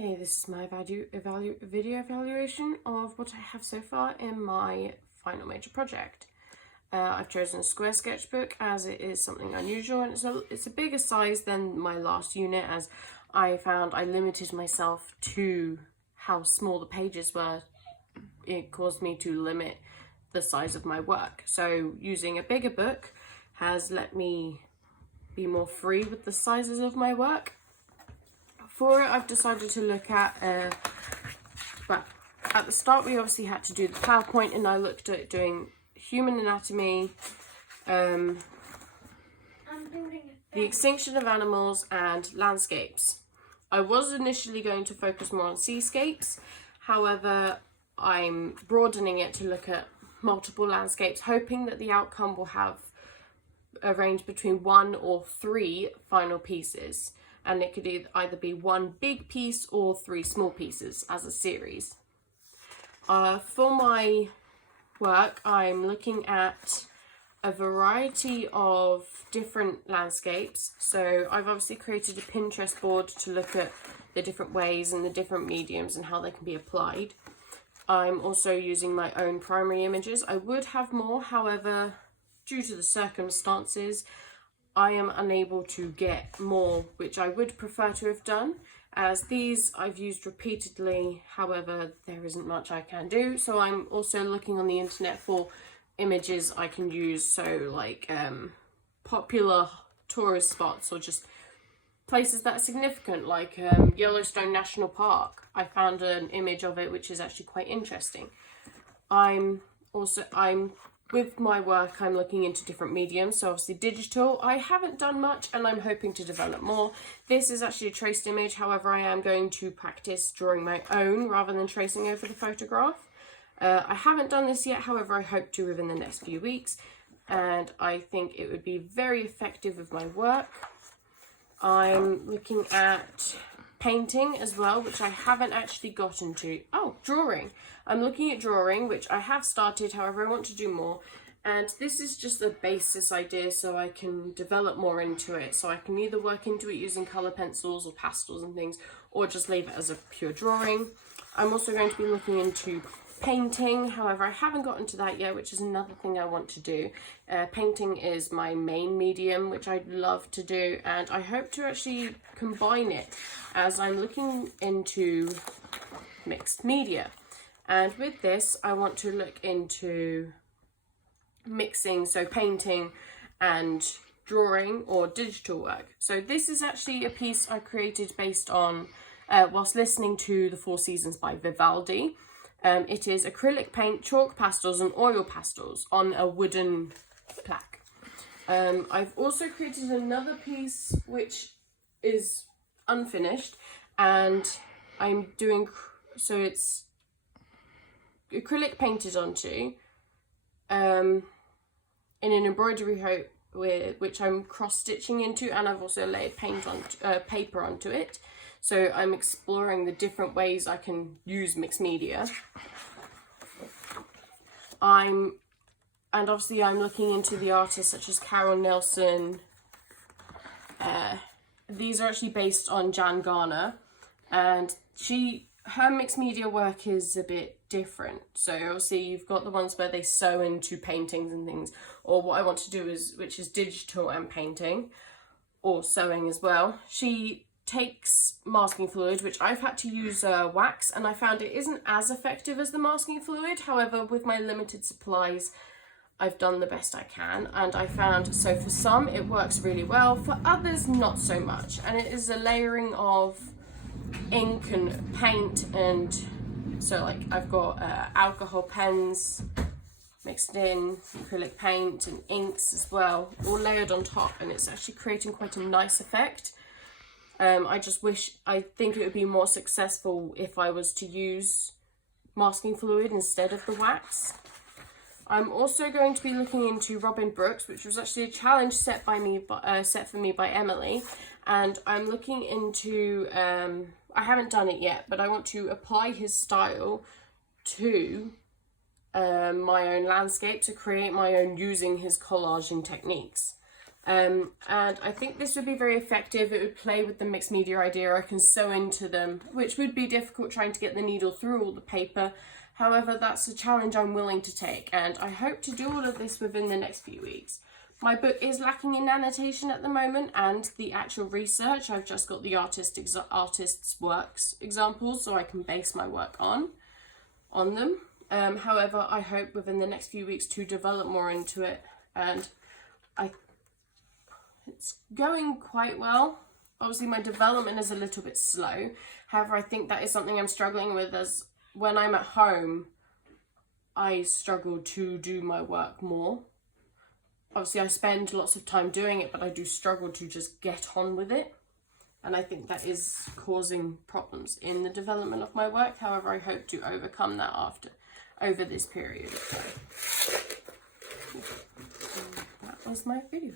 Hey, this is my video evaluation of what I have so far in my final major project. I've chosen a square sketchbook as it is something unusual, and it's a bigger size than my last unit, as I found I limited myself to how small the pages were. It caused me to limit the size of my work. So using a bigger book has let me be more free with the sizes of my work. For it, I've decided to look at, but at the start we obviously had to do the PowerPoint, and I looked at doing human anatomy, the extinction of animals, and landscapes. I was initially going to focus more on seascapes, however I'm broadening it to look at multiple landscapes, hoping that the outcome will have a range between 1 or 3 final pieces. And it could either be one big piece or 3 small pieces as a series. For my work, I'm looking at a variety of different landscapes. So I've obviously created a Pinterest board to look at the different ways and the different mediums and how they can be applied. I'm also using my own primary images. I would have more, however, due to the circumstances, I am unable to get more, which I would prefer to have done, as these I've used repeatedly. However, there isn't much I can do. So I'm also looking on the internet for images I can use. So like popular tourist spots or just places that are significant, like Yellowstone National Park. I found an image of it, which is actually quite interesting. With my work, I'm looking into different mediums, so obviously digital. I haven't done much and I'm hoping to develop more. This is actually a traced image, however I am going to practice drawing my own rather than tracing over the photograph. I haven't done this yet, however I hope to within the next few weeks, and I think it would be very effective with my work. I'm looking at painting as well, which I haven't actually gotten to. Oh, drawing. I'm looking at drawing, which I have started, however I want to do more. And this is just the basis idea, so I can develop more into it. So I can either work into it using colour pencils or pastels and things, or just leave it as a pure drawing. I'm also going to be looking into painting, however I haven't gotten to that yet, which is another thing I want to do. Painting is my main medium, which I'd love to do, and I hope to actually combine it as I'm looking into mixed media. And with this I want to look into mixing, so painting and drawing or digital work. So this is actually a piece I created based on whilst listening to The Four Seasons by Vivaldi. It is acrylic paint, chalk pastels and oil pastels on a wooden plaque. I've also created another piece which is unfinished, and I'm doing, so it's acrylic painted onto in an embroidery hoop which I'm cross stitching into, and I've also laid paper onto it. So I'm exploring the different ways I can use mixed media. And obviously I'm looking into the artists such as Carol Nelson. These are actually based on Jan Garner, and her mixed media work is a bit different. So obviously you've got the ones where they sew into paintings and things, or what I want to do which is digital and painting, or sewing as well. She takes masking fluid, which I've had to use wax, and I found it isn't as effective as the masking fluid. However, with my limited supplies, I've done the best I can, and I found, so for some it works really well, for others not so much. And it is a layering of ink and paint, and so like I've got alcohol pens mixed in, acrylic paint and inks as well, all layered on top, and it's actually creating quite a nice effect. I think it would be more successful if I was to use masking fluid instead of the wax. I'm also going to be looking into Robin Brooks, which was actually a challenge set for me by Emily, and I'm looking into, I haven't done it yet, but I want to apply his style to my own landscape, to create my own using his collaging techniques. And I think this would be very effective. It would play with the mixed media idea. I can sew into them, which would be difficult trying to get the needle through all the paper. However, that's a challenge I'm willing to take, and I hope to do all of this within the next few weeks. My book is lacking in annotation at the moment and the actual research. I've just got the artist's works examples, so I can base my work on them. However, I hope within the next few weeks to develop more into it, and it's going quite well. Obviously, my development is a little bit slow. However, I think that is something I'm struggling with, as when I'm at home, I struggle to do my work more. Obviously, I spend lots of time doing it, but I do struggle to just get on with it. And I think that is causing problems in the development of my work. However, I hope to overcome that over this period of time. So that was my video.